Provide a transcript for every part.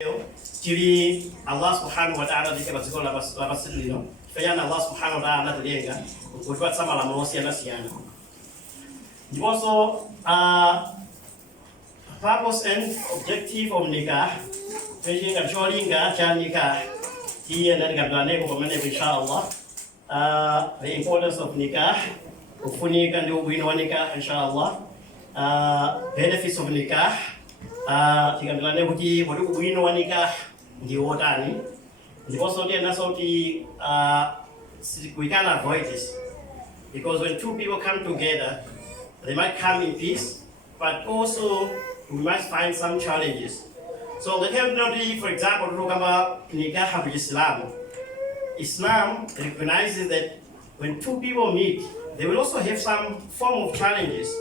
Chili Allah subhanahu wa ta'ala dike baziko la basilino fayana Allah subhanahu wa ta'ala tulenga kutwa sama la mosi na siana also purpose and objective of nikah fayinga cholinga cha nikah here na ngabane ko mane inshallah the importance of nikah kufunika ndio ubino wa nikah inshallah benefits of nikah tikambilane kuti kodi ubwino wa nikah ndio wotani ndiponso ndiye naso kuti we can avoid this because when two people come together they might come in peace but also we must find some challenges. So the terminology, for example, talk about nikah of Islam recognizes that when two people meet they will also have some form of challenges,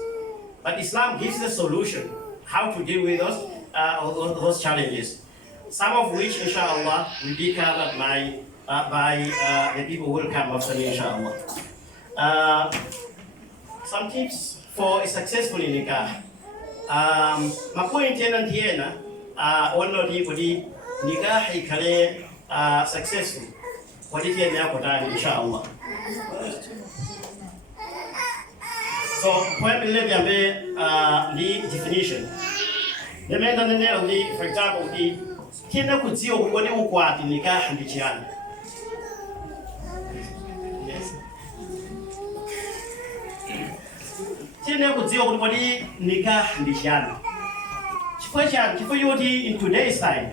but Islam gives the solution how to deal with those challenges. Some of which, inshallah, will be covered by the people who will come after me, inshallah. Some tips for a successful nikah. My point here, ono di kodi nikah ikale successful. Kodi tiene hapo ndani, inshallah. So, kwa vile jambe the definition. The main for example, the tiene kuziwa kodi ukwati nikah ndichiana. Yes. Tiene kuziwa kodi nikah ndichiana. Chifo yoti in today's time,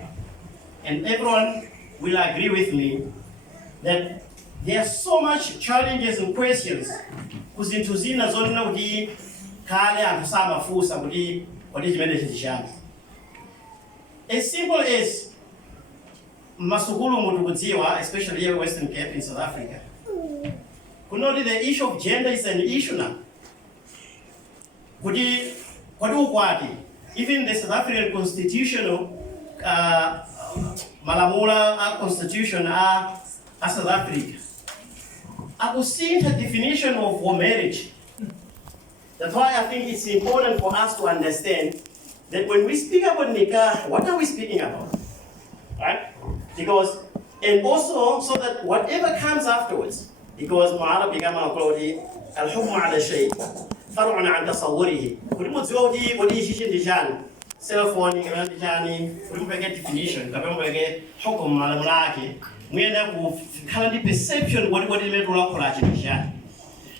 and everyone will agree with me that there are so much challenges and questions kuzintuzina zonna kuti kale akusama fusa kuti chimene chitishana. As simple as masukulu mutu kudziwa, especially here in Western Cape in South Africa, kunoti the issue of gender is an issue now. Kuti ukwati, even the South African constitutional malamula constitution South Africa. I was seeing the definition of marriage. That's why I think it's important for us to understand that when we speak about nikah, what are we speaking about? Right? Because, and also so that whatever comes afterwards, because Ma'ara bigama al-Qawdi, al-Hukm ala shay, far'un an tasawwurihi. Kuri mudziwodi wadi shishin dijan, cell phone, dijani, kuri mpeke definition, kape mpeke hukum ala mulaki, mwena kukhala perception what it meant to.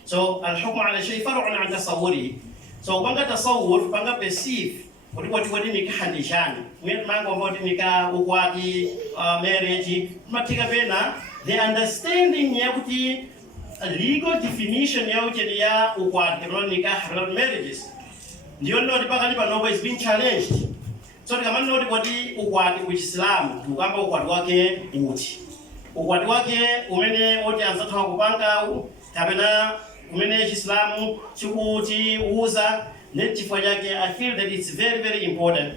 So al-hukm ala shay far'un an tasawwuri. So panga tasawwur, panga perceive what nikah ndishani. Mwena mango ambao nikah ukwati marriage, matika pena the understanding ya kuti a legal definition ya kuti ya ukwati nikah marriages. Ndiyo noti paka lipa nobo is being challenged. So kama noti kwati ukwati Uislamu, tukamba ukwati wake uti. Ukwati wake umene oti anzatwa kupanga kapena umene Islamu chikuti uza nechifwa yake. I feel that it's very very important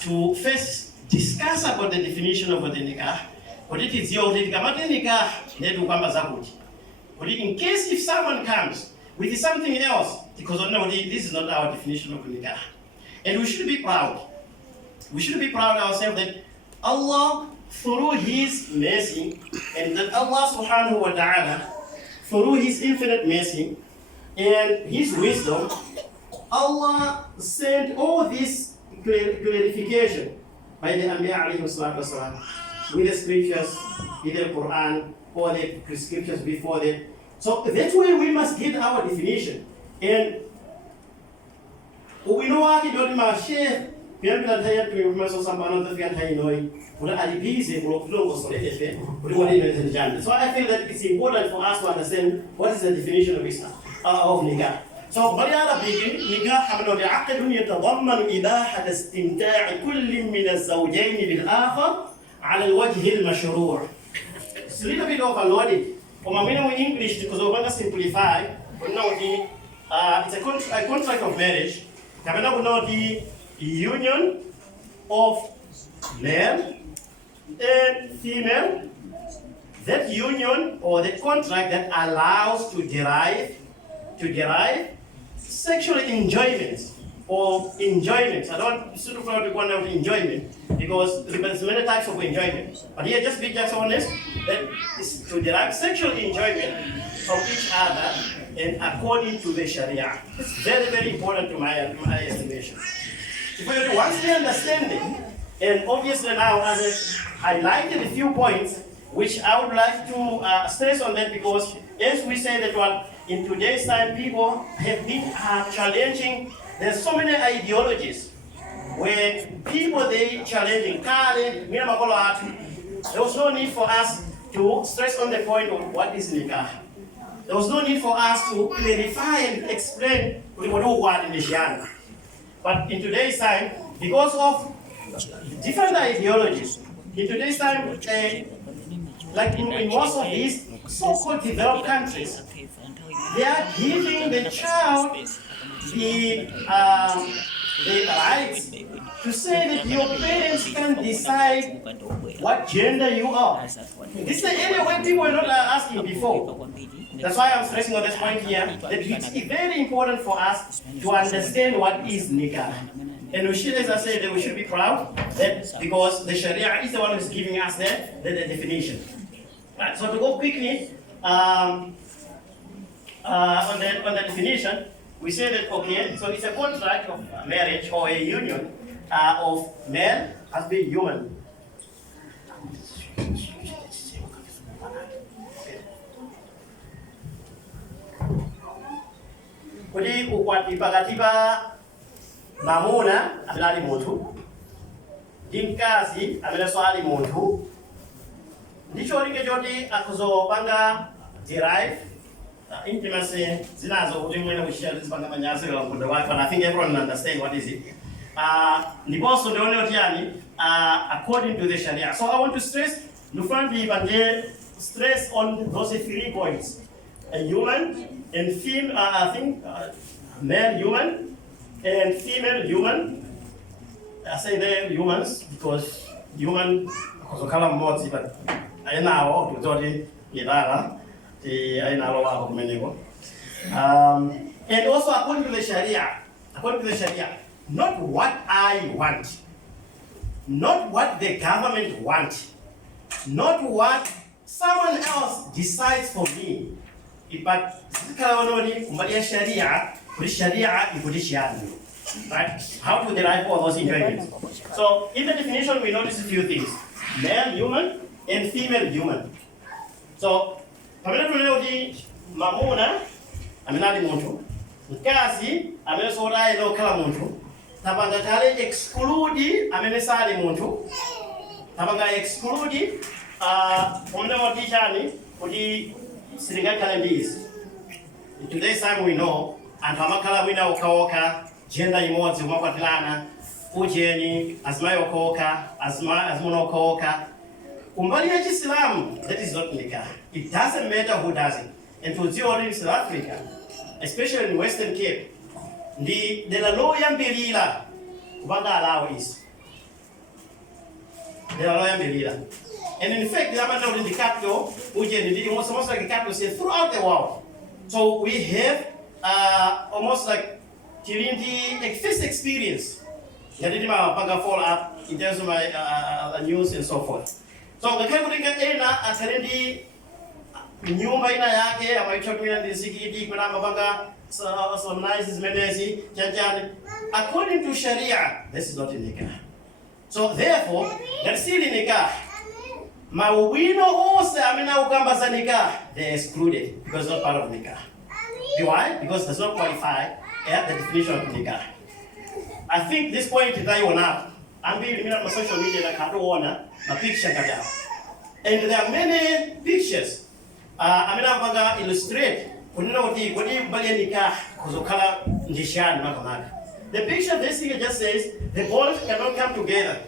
to first discuss about the definition of the nikah. Kuti tidziwe kuti kama nikah ndetu kwamba zakuti. Kuti in case if someone comes with something else, because this is not our definition of nikah. And we should be proud. We should be proud ourselves that Allah, through His mercy, and that Allah subhanahu wa ta'ala, through His infinite mercy and His wisdom, Allah sent all this clarification by the Anbiya alayhi salatu wasalam, with the scriptures, with the Quran, or the scriptures before that. So that's why we must get our definition. And we know what you do, share. Piambila taya tumeso sambano tafikan tayi noi. Ula alibize ulo solete uli wali mezanjani. So I feel that it's important for us to understand what is the definition of Islam of nikah. So bari ala bigi nikah hamlo li'aqd yatadamman ibahat istimta' kull min az-zawjayn bil akhar ala al-wajh al-mashru'. It's a little bit overloaded. In English, because we're going to simplify, it's a contract of marriage. The union of male and female. That union or the contract that allows to derive sexual enjoyment or enjoyment. I don't sort of want to go into enjoyment because there's many types of enjoyment. But here, just be just honest that is to derive sexual enjoyment from each other and according to the Sharia. It's very, very important to my estimation. If once we understand it, and obviously now as I highlighted a few points which I would like to stress on that because as we say that one, in today's time people have been challenging, there's so many ideologies where people they challenging, there was no need for us to stress on the point of what is nikah. There was no need for us to clarify and explain what in the Sharia. But in today's time, because of different ideologies, in today's time, like in most of these so-called developed countries, they are giving the child the rights to say that your parents can decide what gender you are. This is the area where people were not asking before. That's why I'm stressing on this point here, that it's very important for us to understand what is nikah. And we should, as I said, we should be proud that because the Sharia is the one who's giving us the definition. Right, so to go quickly on the definition, we say that, okay, so it's a contract of marriage or a union of male has been human. Kudi ukwati pakatipa mamuna amelali muntu, dinkazi amelesoali muntu, ndicho like joti akuzopanga derive intimacy zinazo kuti mwene kushia zipanga manyazi la mkunda wake, but I think everyone understand what is it. Ndiposo ndione kuti yani according to the Sharia. So I want to stress stress on those 3 points: a human and female, I think male human and female human. I say they're humans because human because kala mmoja, but ainao tutoti yedala ti ainalo wa kumeneko. And also according to the Sharia, not what I want, not what the government wants, not what someone else decides for me. But Sharia, right? How to derive all those enjoyments. So in the definition we notice a few things: male human and female human. So mamuna amenali muntu, mkazi amesora ilo kala muntu, tabanga tale exclude amenesali muntu, tabanga exclude omna motishani kudi Siriga calendars. In today's time we know, and Hamakala wina okaoka, gender emoji umakwatilana, ujeni, azmai okaoka, azmuna okaoka. Umbali ya Islam, that is not nikah. It doesn't matter who does it. And to the in South Africa, especially in Western Cape, the law yambirila, kubanga allow is. The law yambirila. And in fact, they are not in the capital, which is almost like the capital city throughout the world. So we have almost like Tirindi, like first experience. I didn't follow up in terms of my news and so forth. So the Catholic ena Tirindi nyumba ina yake amaichomia ndizikidi kuna mabanga so nice is menezi jajani. According to Sharia, this is not in nikah. So therefore, that's still in nikah. Mawino ose amina ukamba za nikah, they are excluded because it's not part of nikah. Why? Because it does not qualify the definition of nikah. I think this point is that you want. I'm being on social media like I don't wanna a picture kada. And there are many pictures. Amina banga illustrate. Kunina wati bali nikah kuzokala njishani makamaka. The picture basically just says the bones cannot come together.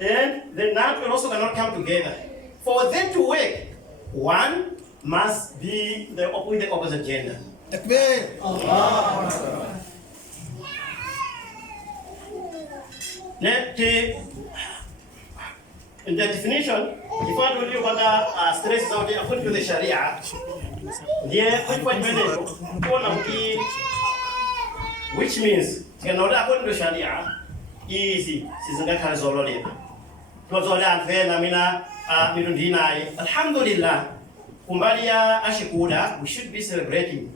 And the nut also cannot come together. For them to work, one must be with the opposite gender. In the definition, if I told you about stress out there, according to the Sharia, which means according to Sharia, easy. Alhamdulillah, kumbalia ashikuda, we should be celebrating.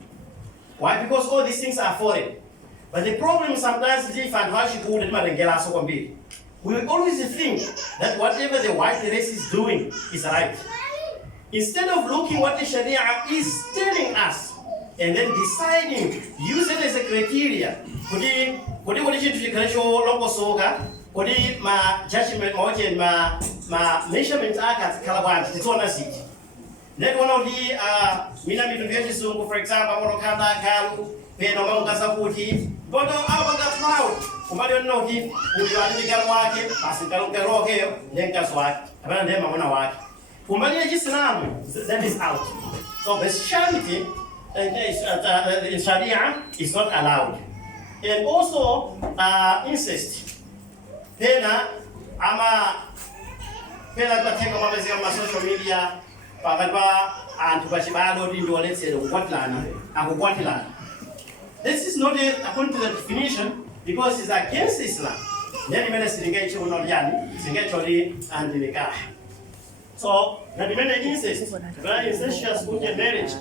Why? Because all these things are foreign. But the problem sometimes is if we always think that whatever the white race is doing is right. Instead of looking what the Sharia is telling us and then deciding, use it as a criteria. Kodi chintu chikhacho longo soka, kodi ma judgment moje ma measurement aka kala bwanji titona siji. Then one of the mina mitungeshi sungu, for example, mono kanda kalu, peno maunga sakuti, bodo abanga proud. Kumali no hi, uliwani galu wake, basi galu roke yo, lenka swaki, abana ndema mwana wake. Kumali ya Islam, that is out. So bestiality in Sharia is not allowed. And also incest. Pena tateka mabezi ya social media, pakatwa antubashibalo dindo let's say kwatlana, akukwatilana. This is not according to the definition because it's against Islam. Then many singe chono yani, singe chori anti-nikah. So, the many incest, very incestuous marriage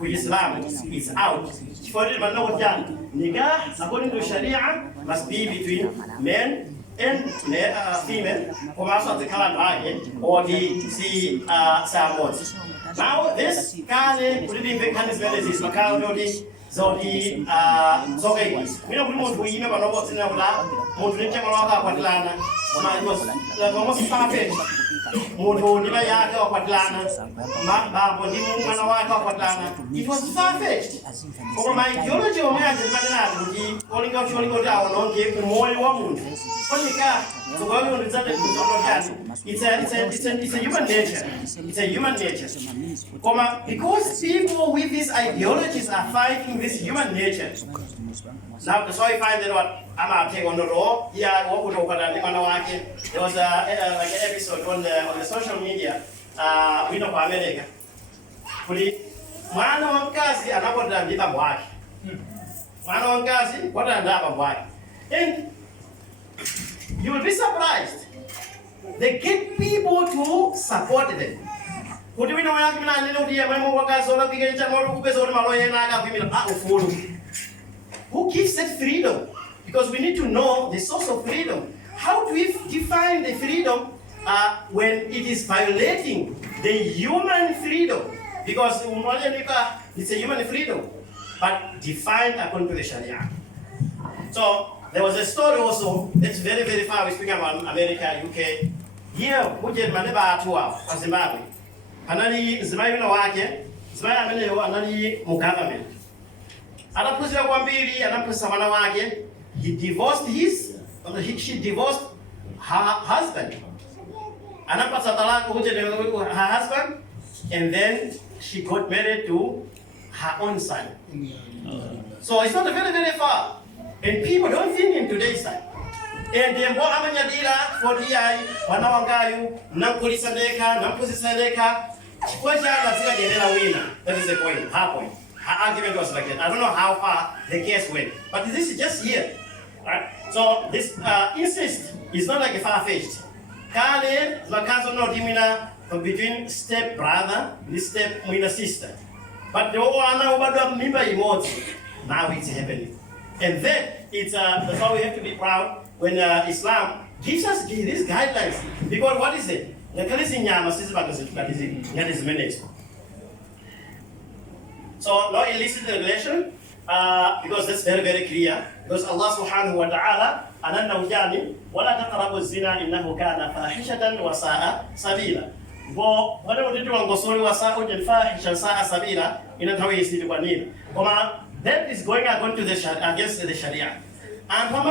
with Islam is out. For it, but no nikah, according to Sharia, must be between men and female, or also the colored market, or the Samoans. Now, this kind of mechanism is locality. So the we don't want to email about what's in our lab, Montreal, Patlana, almost perfect. Moto Nibayaka or Patlana, it was far-fetched. For my geology of American Manana, calling out Sholigo down, or give more woman. So going resulted it's a human nature. It's a human nature. Because people with these ideologies are fighting this human nature. Now, that's why I find that what I'm taking on the road. There was like an episode on the social media. We know America. Mwana wa mkazi anapoenda ndika bwake. Mwana wa mkazi kwenda ndaka bwake. And you will be surprised. They get people to support them. Who gives that freedom? Because we need to know the source of freedom. How do we define the freedom when it is violating the human freedom? Because it's a human freedom, but defined according to the Sharia. So there was a story also that's very, very far. We're speaking about America, UK. Here, we get maneba atua kwa Zimbabwe. Anali Zimbabwe na wake, Zimbabwe ameneyo anali mu government. Anapuzira kwa mbili, anapuzira mwana wake. She divorced her husband. Anapata talaka her husband, and then she got married to her own son. So it's not very, very far. And people don't think in today's time. And the more amanyadira for the wanawangayu, namkulisandeka, nampuzisandeka, that is the point, her point. Her argument was like that. I don't know how far the case went, but this is just here. Right? So this incest is not like a far-fetched. Kale, makazo no dimina between step brother and step sister. But the now it's happening. And then it's that's why we have to be proud when Islam gives us these guidelines. Because what is it? So no illicit regulation, because that's very, very clear. Because Allah subhanahu wa ta'ala ananna ujani wala taqrabu zina innahu kana fahishatan wa sa'a sabila. Bo wale watoto wangosori wa sa'a ujal fahisha sa'a sabila inatawi isili kwa nini? That is going against the Sharia. And I'm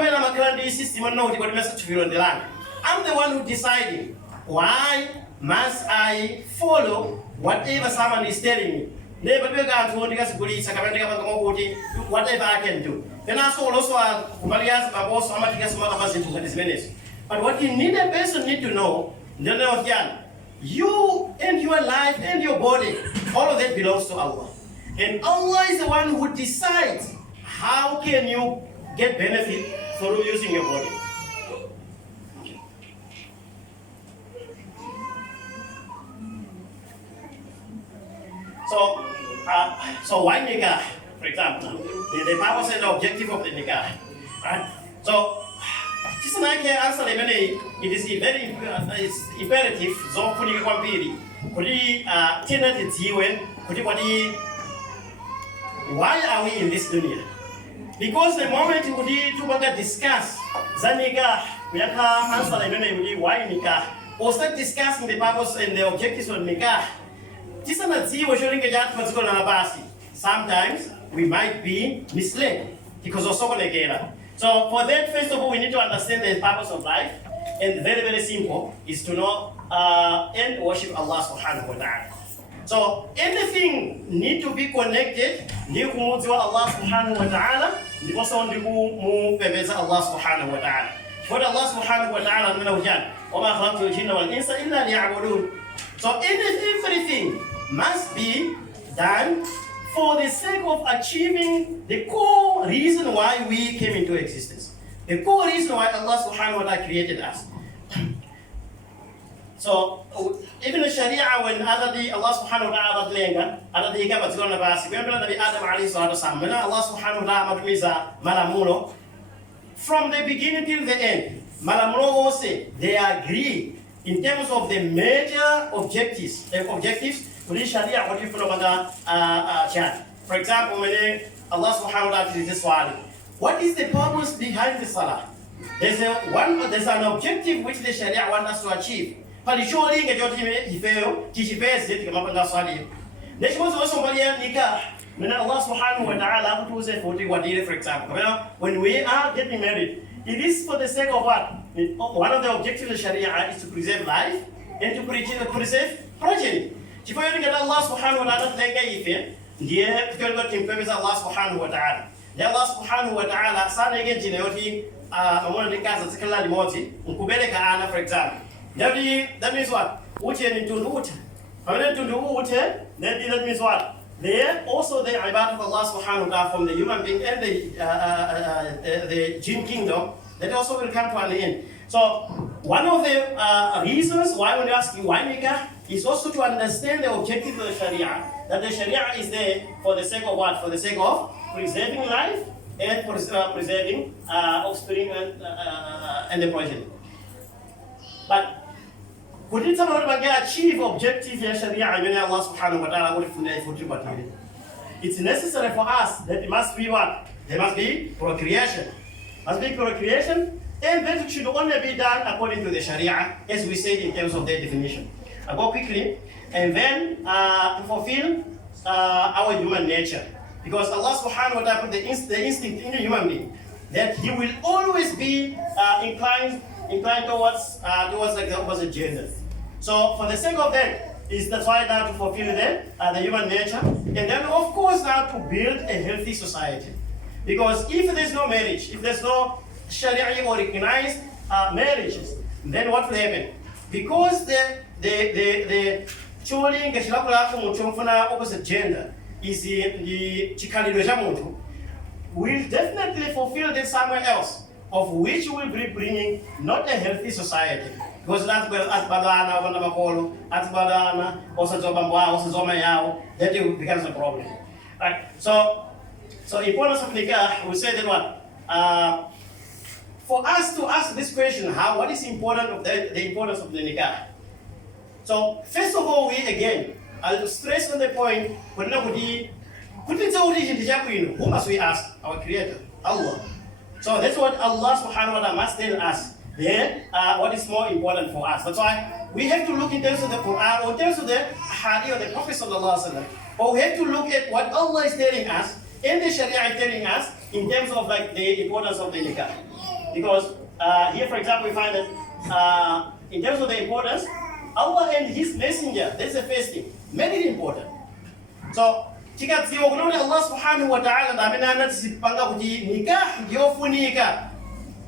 the one who deciding why must I follow whatever someone is telling me. Whatever I can do. Then also but what you need a person need to know, you and your life and your body, all of that belongs to Allah. And Allah is the one who decides how can you get benefit through using your body. So why nikah, for example? The purpose and the objective of the nikah, right? So this I can answer it is very it's imperative. So kuni kwambiri, kuni tena tiziwe, kuni why are we in this dunya? Because the moment we to discuss zanika, we have to answer why nikah, or start discussing the purpose and the objectives of nikah. Sometimes we might be misled because of so. So for that, first of all, we need to understand the purpose of life, and very, very simple is to know and worship Allah subhanahu wa ta'ala. So anything need to be connected, Allah subhanahu wa ta'ala, also Allah subhanahu wa ta'ala. For Allah subhanahu wa ta'ala, so everything must be done for the sake of achieving the core reason why we came into existence. The core reason why Allah subhanahu wa ta'ala created us. So even the Sharia, when Allah subhanahu wa ta'ala Allah subhanahu wa ta'ala from the beginning till the end, malamulo say they agree in terms of the major objectives. For example, when Allah subhanahu wa ta'ala is salah, what is the purpose behind the salah? There's an objective which the Sharia wants us to achieve. But surely when Allah subhanahu wa ta'ala, for example, when we are getting married, it is for the sake of what? One of the objectives of Sharia is to preserve life and to preserve progeny. If you get Allah subhanahu wa ta'ala, Allah subhanahu wa ta'ala. Allah subhanahu wa ta'ala, sana again, among the cars of the Moti, Kubeleka, for example. That means what? Uche to water. That means what? There also the ibadah of Allah subhanahu wa ta'ala from the human being and the jinn kingdom, that also will come to an end. So one of the reasons why when you ask why nikah is also to understand the objective of the Sharia. That the Sharia is there for the sake of what? For the sake of preserving life and preserving offspring and the progeny. But could it achieve objective in Sharia? Allah subhanahu wa ta'ala, it's necessary for us that it must be what? There must be procreation. Must be procreation, and that should only be done according to the Sharia, as we said in terms of their definition. I'll go quickly, and then to fulfill our human nature. Because Allah subhanahu wa ta'ala put the instinct in the human being that he will always be inclined towards like the opposite gender. So for the sake of that, that's why now to fulfill the human nature, and then of course now to build a healthy society. Because if there's no marriage, if there's no Sharia or recognized marriages, then what will happen? Because the choling opposite gender is the chikalilo will definitely fulfill this somewhere else, of which will be bringing not a healthy society. Because that's where Atbadana, Wanamakolo, Atbadana, also Zobamba, also Zomayao, that becomes a problem. Right? So importance of nikah, we say that what? For us to ask this question, what is important of the importance of the nikah? So first of all, I'll stress on the point, who must we ask? Our Creator, Allah. So that's what Allah subhanahu wa ta'ala must tell us. Then, what is more important for us? That's why we have to look in terms of the Quran, or in terms of the hadith of the Prophet sallallahu alaihi wasallam. Or we have to look at what Allah is telling us, and the Sharia is telling us, in terms of like the importance of the nikah. Because here, for example, we find that in terms of the importance, Allah and His Messenger, that's the first thing, made it important. So, Allah subhanahu wa ta'ala nikah.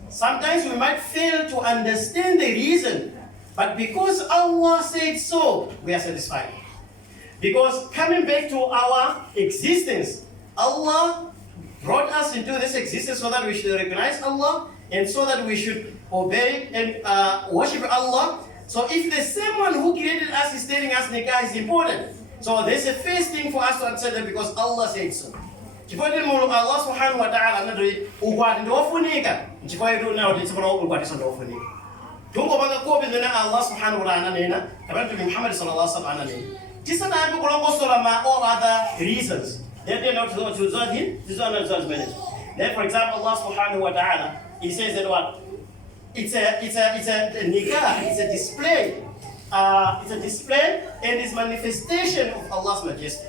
Sometimes we might fail to understand the reason, but because Allah said so, we are satisfied. Because coming back to our existence, Allah brought us into this existence so that we should recognize Allah and so that we should obey and worship Allah. So if the same one who created us is telling us nikah is important, so there's a first thing for us to accept that because Allah said so. Allah subhanahu wa ta'ala anadoi ukwati ndofunika chifukwa yetu nawo titsifuna ukwati ndofunika tungopanga kopi zimene Allah subhanahu wa ta'ala ananena kapena Mtume Muhammad sallallahu alaihi wasallam ananena tisanayambe kulongosola ma all other reasons they're not to judge him, this is not judgment. Then for example Allah subhanahu wa ta'ala he says that what it's a nikah, it's a display and it's manifestation of Allah's majesty.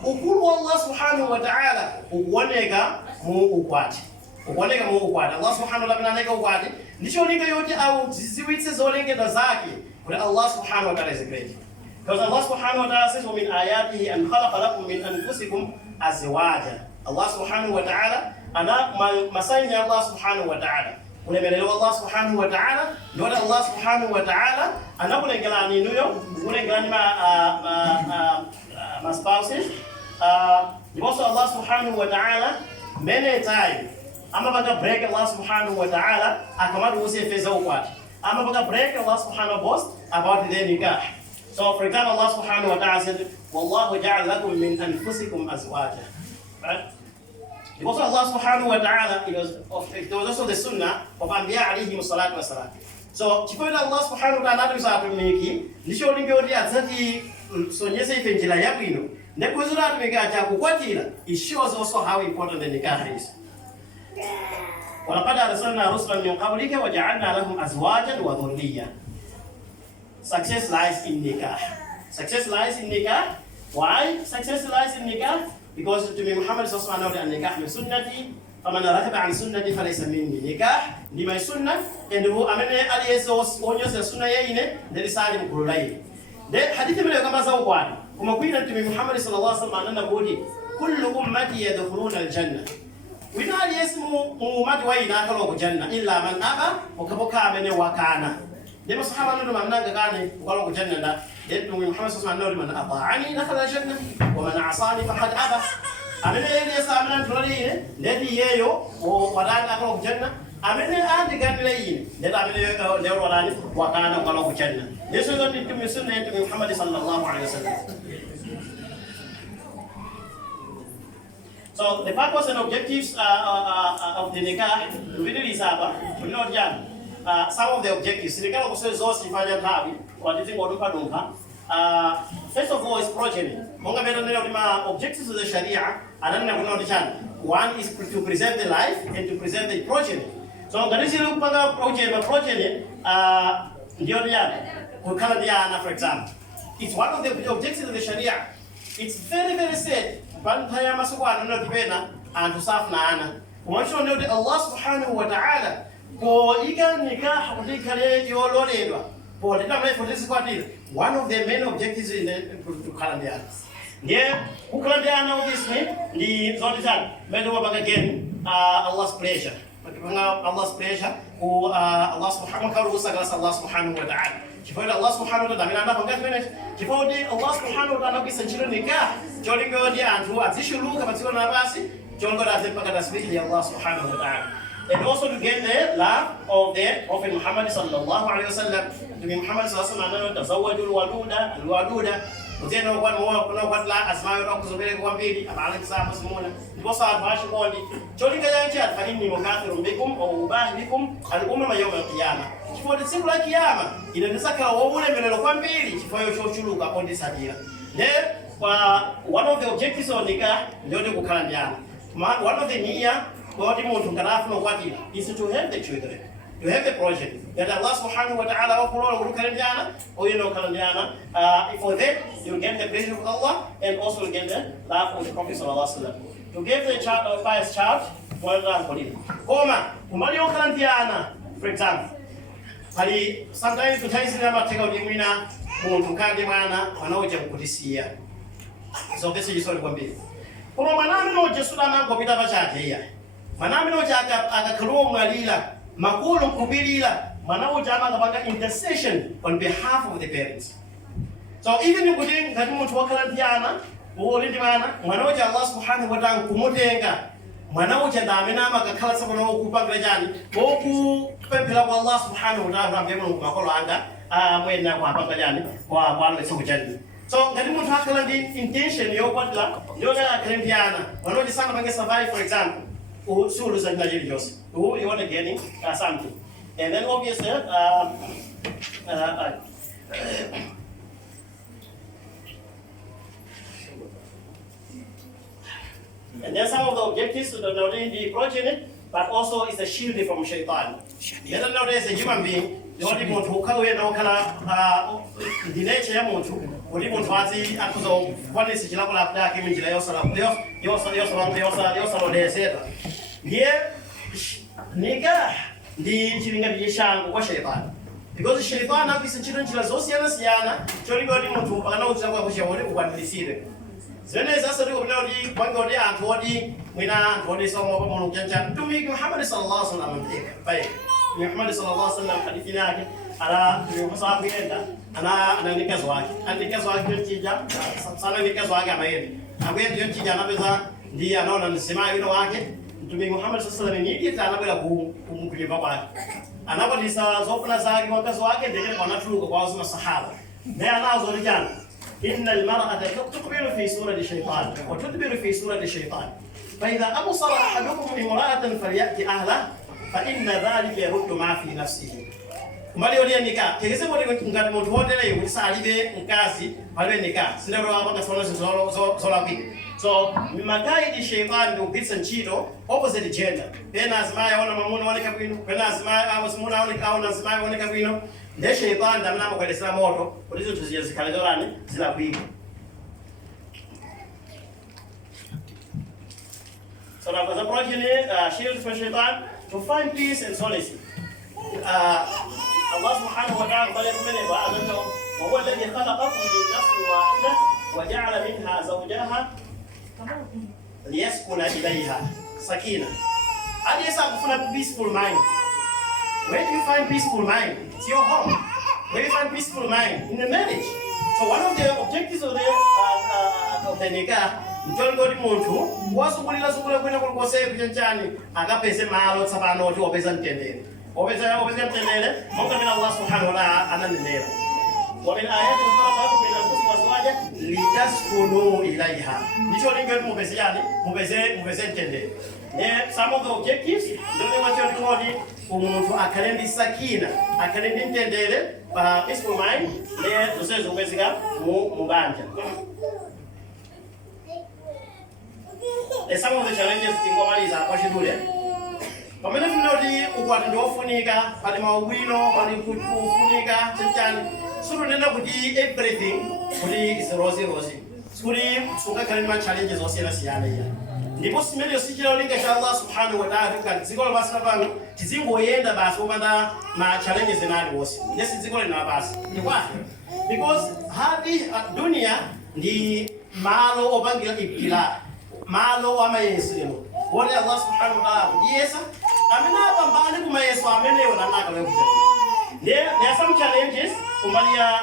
Ukulu Allah subhanahu wa ta'ala uoneka mu ukwati. Allah subhanahu wa ta'ala aneka ukwati. Ndicho linga yote au ziziwitse zolengedwa zake. Kuti Allah subhanahu wa ta'ala is great. Because Allah subhanahu wa ta'ala says, وَمِنْ آيَاتِهِ أَنْ خَلَقَ لَكُم مِنْ أَنفُسِكُمْ أَزْوَاجًا. Allah subhanahu wa ta'ala ana masaini ya Allah subhanahu wa ta'ala. Ulemelelewa Allah subhanahu wa ta'ala, ndio Allah subhanahu wa ta'ala anakulengela ninuyo, kulengela my spouses. Also Allah subhanahu wa ta'ala many times ama baka break Allah subhanahu wa ta'ala akamadu usefeza ukwati ama baka break Allah subhanahu wa ta'ala about their nikah. So for example Allah subhanahu wa ta'ala said wallahu ja'ala lakum min anfusikum azwaja, right? Also Allah subhanahu wa ta'ala it was also the sunnah of Anbiya alayhi salatu wasalam. So chifukwa Allah subhanahu wa ta'ala anatumiki nisho lingeoti azati sonyese ife njira yabwino. It shows also how important the nikah is. وَلَقَدْ أَرْسَلْنَا رُسُلًا مِنْ قَبْلِكَ وَجَعَلْنَا لَهُمْ أَزْوَاجًا وَذُرِّيَّةً. Success lies in nikah. Success lies in nikah. Why? Success lies in nikah because to me Muhammad sallallahu alaihi wasallam nikah min sunnati faman raghaba an sunnati falaysa minni. Nikah ni my sunnah and who amene aliyeso onyosa sunnah yine ndeli sali mkululai. De hadithi mbele kama za ukwani umakwina Mtume Muhammad sallallahu alaihi wasallam ananabudi kullu ummati yadkhuluna aljanna. Wina aliyesmu ummati wa ina kalo ku janna illa man aba wakaboka amene wakana. Demo sahaba ndo mamnanga kane kalo ku janna da. Mtume Muhammad sallallahu alaihi wasallam man ata'ani dakhala aljanna wa man asani faqad aba. Amene yesa amene tulali ndedi yeyo o wadanga kalo ku janna. Amene andi ganile yini ndeda amene lewro walani wakana kalo ku janna. Yeso ndo Mtume sunna Mtume Muhammad sallallahu alaihi wasallam. So the purpose and objectives of the nikah really is some of the objectives. Nikah also zosifanya tabi wadithi ngoduka dunka. First of all is progeny. Monga beto nilo ma objectives of the Sharia ananna kunodichan. One is to preserve the life and to preserve the progeny. So ngadisi lupanga progeny ndio ya kukala diana for example. It's one of the objectives of the Sharia. It's very very sad. Bantaya masukwana no dipena and to saf na ana. Kumaanisha ndio Allah subhanahu wa ta'ala ko iga nikah udikale yololedwa. For the time for this kwatile. One of the main objectives in the to kalandiana. Ndiye kukalandiana obviously ni zote sana. Mendo back again Allah's pleasure. Allah's pleasure who Allah subhanahu wa ta'ala. Kifo Allah subhanahu wa ta'ala mina panga finish. Kifo Allah subhanahu wa ta'ala kisanchilo nikah. Jolingo dia antu azishulu kabatiko na basi. Jongo da zempaka tasbih ya Allah subhanahu wa ta'ala. And also to get the love of the Prophet Muhammad sallallahu alaihi wasallam. To be Muhammad sallallahu alaihi wasallam tazawwajul waluda. Uzena kwa mwa kuna kwa la asma'i wa kuzubele kwa mbili abalaki safa simona. Ndiposa advashi kondi. Jolinga yanchi atfahini mukathiru bikum au ubahi bikum al-umma yawm al-qiyamah. Kifo de siku la kiyama inaweza kawa ule mbele kwa mbili kifo yo chochuluka kondi sadira. One of the objectives of nikah ndio kukalandiana. One of the niya body muntu kanafu no kwati is to help the children. You have a project that Allah subhanahu wa ta'ala will kalandiana or you know kalandiana. For them you get the pleasure of Allah and also you get the love of the Prophet sallallahu alaihi wasallam. To give the child or first child well done for it. Koma kumali kalandiana for example. Hali sometimes tutaisi namba tega ulimwina muntu kandi mwana wanaoja kukutisia. So this is what kwambia. Kuma manami no jesula nango bita bachate ya. Manami no jaka akakaro ngalila makulu kubilila manawo jama kabanga intercession on behalf of the parents. So even if we ngati muntu wakalandiana ulindi mana mwanawo Allah subhanahu wa ta'ala kumutenga mwana uja ndamena makakhala sabono okupangira jani boku pempela kwa Allah subhanahu wa ta'ala ngemo makolo anga mwena kwa panga jani kwa lwetso kujani. So ngati munthu akhala ndi intention yokwatira yona akhalimbiyana wanoji sana bange survive, for example usuluza ndajili jose you want to getting something, and then obviously and then some of the objectives not only the progeny, but also is a shield from shaitan. Let us know there's a human being. The only one who can wear no color, the nature of Montu, or even Fati, and so one is Jilaka Black, image, here, nigga, the Chilinga Yishan, was shaitan. Because shaitan is a children, Jilasiana, Jolly Montu, and no Jawaka, one receiver. Zene sasa ndio binadamu kwanza ndio antwodi mwina antwodi somo kwa mwana mjanja tumi Muhammad sallallahu alaihi wasallam bai Muhammad sallallahu alaihi wasallam hadithi yake ala msahabu yenda ana nikazo wake nitija sana nikazo wake amayeni ambaye ndio nitija anaweza ndiye anaona nisema wino wake mtume Muhammad sallallahu alaihi wasallam ndiye anabela kumkulipa kwake anapodisa zofuna zake wakazo wake ndiye wanatuluka kwa wazima sahaba na anazo rijana. إن المرأة تقبل في سورة الشيطان وتدبر في سورة الشيطان فإذا أبصر أحدكم امرأة فليأتي أهله فإن ذلك يرد ما في نفسه. Mbali yoni nika kegese mo ngati munthu wotele usalibe mkazi palibe nika sinero apanga sola piki so mimagai di shaytan ndo bitsa ntchito opposite gender pena azimaya ona mamuna oneka bwino pena azimaya awazimuna oneka ona azimaya oneka bwino nde shaytan ndamna mukwelesera moto kuti zinthu ziyazikhala zorani zilakwiga. So now the progeny shield for shaytan to find peace and solace. الله سبحانه وتعالى قال لكم وهو الذي خلقكم من نفس واحدة وجعل منها زوجها ليسكن إليها سكينة. How do you find peaceful mind? Where do you find peaceful mind? It's your home. Where do you find peaceful mind? In the marriage. So one of the objectives of the nikah, njoli muntu wasubulila kwenda kulikose kujanjani akapese malo tsapano oti opeza mtendere. وبزاف تنيله ممكن من الله سبحانه وتعالى أنا ننيله ومن آيات خلقكم من أنفسكم أزواجا لتسكنوا إليها. نشوف لينجل مبزين تنيله. Some of the objectives ndio wachoni umuntu akalendi sakina akalendi ntendele peaceful mind ne tusezo kwezika mubanja. Some of the challenges tingomaliza kwa shidule. Pamene finoti ukwati ndofunika pali mawino pali kufunika chachani suru nenda kuti everything kuti is rosy suri suka kalima challenges osiyana ya ndipo simene sichira olinga cha Allah subhanahu wa ta'ala kuti dziko labasi pano tizingoyenda basi opanda ma challenges enali wose yes dziko lina basi ndi kwafi because hadi dunia ndi malo opangira ibtila malo amayesero wale Allah subhanahu wa ta'ala yesa amena pambane kuma Yesu amene yona naka lekuja. There are some challenges kumbalia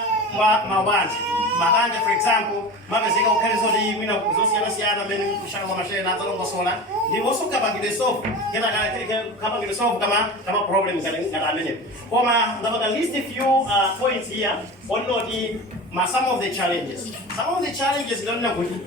mabanja for example mabezeka ukalizo di mina kuzosiyana mene kushaka mashe na zalongo sola ndi wosuka bangide solve kena kama ngide solve kama problem ngada amene koma ndabaka list a few points here on some of the challenges don't know good